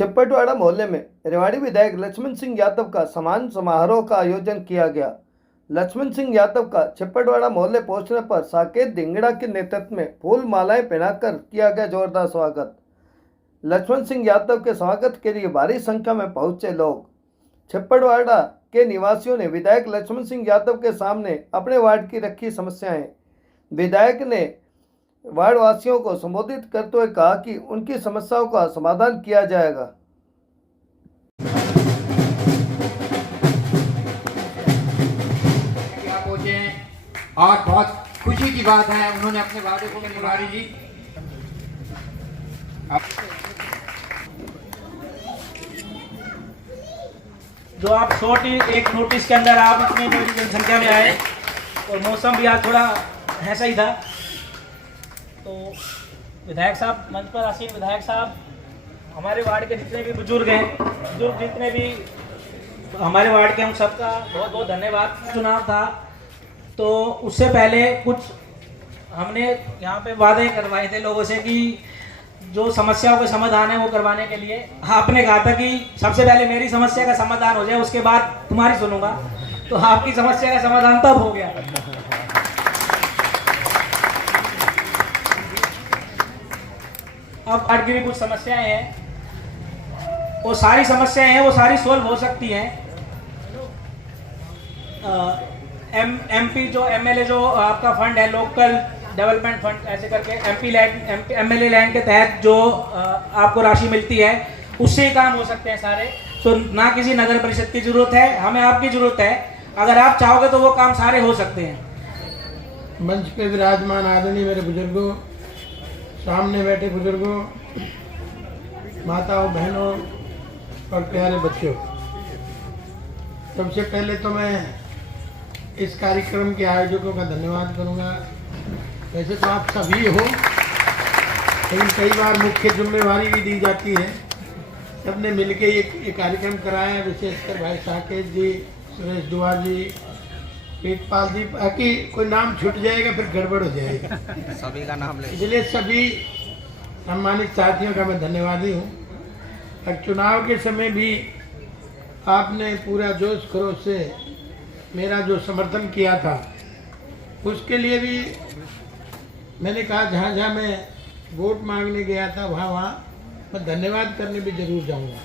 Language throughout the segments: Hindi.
छिप्पटवाड़ा मोहल्ले में रेवाड़ी विधायक लक्ष्मण सिंह यादव का सम्मान समारोह का आयोजन किया गया। लक्ष्मण सिंह यादव का छिप्पटवाड़ा मोहल्ले पहुंचने पर साकेत धिंगड़ा के नेतृत्व में फूल मालाएं पहनाकर किया गया जोरदार स्वागत। लक्ष्मण सिंह यादव के स्वागत के लिए भारी संख्या में पहुंचे लोग। छिप्पटवाड़ा के निवासियों ने विधायक लक्ष्मण सिंह यादव के सामने अपने वार्ड की रखी समस्याएं। विधायक ने वार्ड वासियों को संबोधित करते हुए कहा कि उनकी समस्याओं का समाधान किया जाएगा। और बहुत खुशी की बात है, उन्होंने अपने वादे को निभाई जी। जो आप एक नोटिस के अंदर आप इतनी बड़ी जनसंख्या में आए और मौसम भी आज थोड़ा ऐसा ही था, तो विधायक साहब मंच पर आसीन विधायक साहब, हमारे वार्ड के जितने भी बुजुर्ग जितने भी हमारे वार्ड के, हम सबका बहुत बहुत धन्यवाद। चुनाव था तो उससे पहले कुछ हमने यहाँ पे वादे करवाए थे लोगों से कि जो समस्याओं का समाधान है वो करवाने के लिए। आपने कहा था कि सबसे पहले मेरी समस्या का समाधान हो जाए, उसके बाद तुम्हारी सुनूंगा। तो आपकी समस्या का समाधान तब हो गया। अब वार्ड की भी कुछ समस्याएं हैं, वो सारी समस्याएं हैं वो सारी सोल्व हो सकती हैं। एमपी जो एमएलए जो आपका फंड है, लोकल डेवलपमेंट फंड ऐसे करके एमएलए लैंड के तहत जो आपको राशि मिलती है, उससे ही काम हो सकते हैं सारे। तो ना किसी नगर परिषद की जरूरत है, हमें आपकी जरूरत है। अगर आप चाहोगे तो वो काम सारे हो सकते हैं। मंच पे विराजमान आदरणीय मेरे बुजुर्गों, सामने बैठे बुजुर्गों, माताओं, बहनों और प्यारे बच्चों, सबसे पहले तो मैं इस कार्यक्रम के आयोजकों का धन्यवाद करूंगा। वैसे तो आप सभी हो, लेकिन कई बार मुख्य जिम्मेवारी भी दी जाती है। सबने मिलके ये कार्यक्रम कराया, विशेषकर भाई साकेत जी, सुरेश दुआ जी, पेटपाल जी, बाकी कोई नाम छूट जाएगा फिर गड़बड़ हो जाएगी, सभी का नाम ले। इसलिए सभी सम्मानित साथियों का मैं धन्यवादी हूँ। और चुनाव के समय भी आपने पूरा जोश खरोश से मेरा जो समर्थन किया था, उसके लिए भी मैंने कहा जहाँ जहाँ मैं वोट मांगने गया था वहाँ मैं धन्यवाद करने भी जरूर जाऊँगा।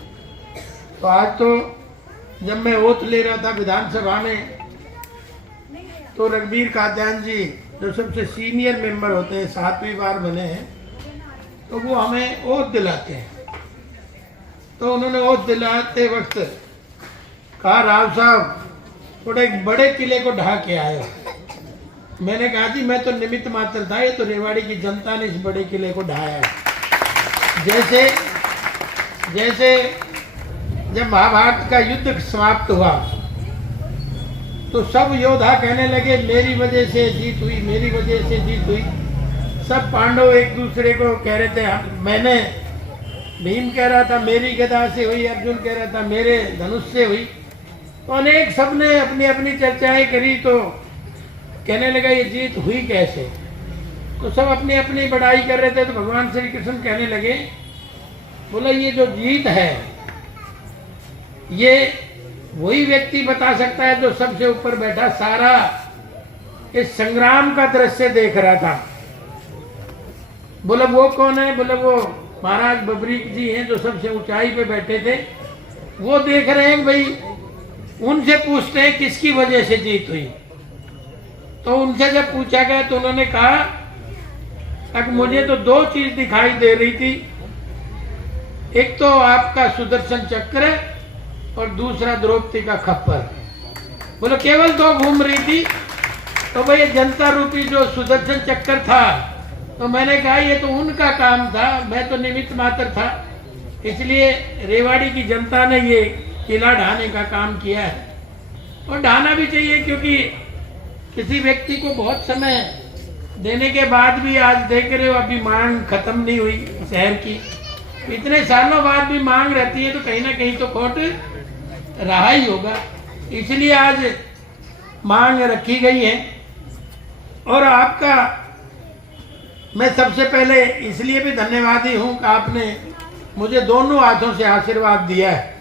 तो आज तो जब मैं ओथ ले रहा था विधानसभा में, तो रघबीर कात्यायन जी जो सबसे सीनियर मेंबर होते हैं, 7वीं बार बने हैं, तो वो हमें ओथ दिलाते हैं। तो उन्होंने ओथ दिलाते वक्त कहा, राव साहब थोड़े एक बड़े किले को ढहा के आए हो। मैंने कहा जी मैं तो निमित्त मात्र था, ये तो रेवाड़ी की जनता ने इस बड़े किले को ढहाया है। जैसे जब महाभारत का युद्ध समाप्त हुआ तो सब योद्धा कहने लगे मेरी वजह से जीत हुई, मेरी वजह से जीत हुई। सब पांडव एक दूसरे को कह रहे थे, मैंने, भीम कह रहा था मेरी गदा से हुई, अर्जुन कह रहा था मेरे धनुष से हुई। तो अनेक सबने अपनी अपनी चर्चाएं करी, तो कहने लगा ये जीत हुई कैसे। तो सब अपनी अपनी बढ़ाई कर रहे थे। तो भगवान श्री कृष्ण कहने लगे, बोला ये जो जीत है ये वही व्यक्ति बता सकता है जो सबसे ऊपर बैठा सारा इस संग्राम का दृश्य देख रहा था। बोला वो कौन है? बोला वो महाराज बबरीक जी हैं जो सबसे ऊंचाई पे बैठे थे, वो देख रहे हैं। भाई उनसे पूछते हैं किसकी वजह से जीत हुई। तो उनसे जब पूछा गया तो उन्होंने कहा कि मुझे तो दो चीज दिखाई दे रही थी, एक तो आपका सुदर्शन चक्र और दूसरा द्रौपदी का खप्पर। बोलो केवल दो घूम रही थी। तो भाई जनता रूपी जो सुदर्शन चक्र था, तो मैंने कहा ये तो उनका काम था, मैं तो निमित्त मात्र था। इसलिए रेवाड़ी की जनता ने ये किला ढाने का काम किया है, और ढाना भी चाहिए, क्योंकि किसी व्यक्ति को बहुत समय देने के बाद भी आज देख रहे हो अभी मांग खत्म नहीं हुई शहर की। इतने सालों बाद भी मांग रहती है, तो कहीं ना कहीं तो खोट रहा ही होगा। इसलिए आज मांग रखी गई है। और आपका मैं सबसे पहले इसलिए भी धन्यवादी हूँ कि आपने मुझे दोनों हाथों से आशीर्वाद दिया है।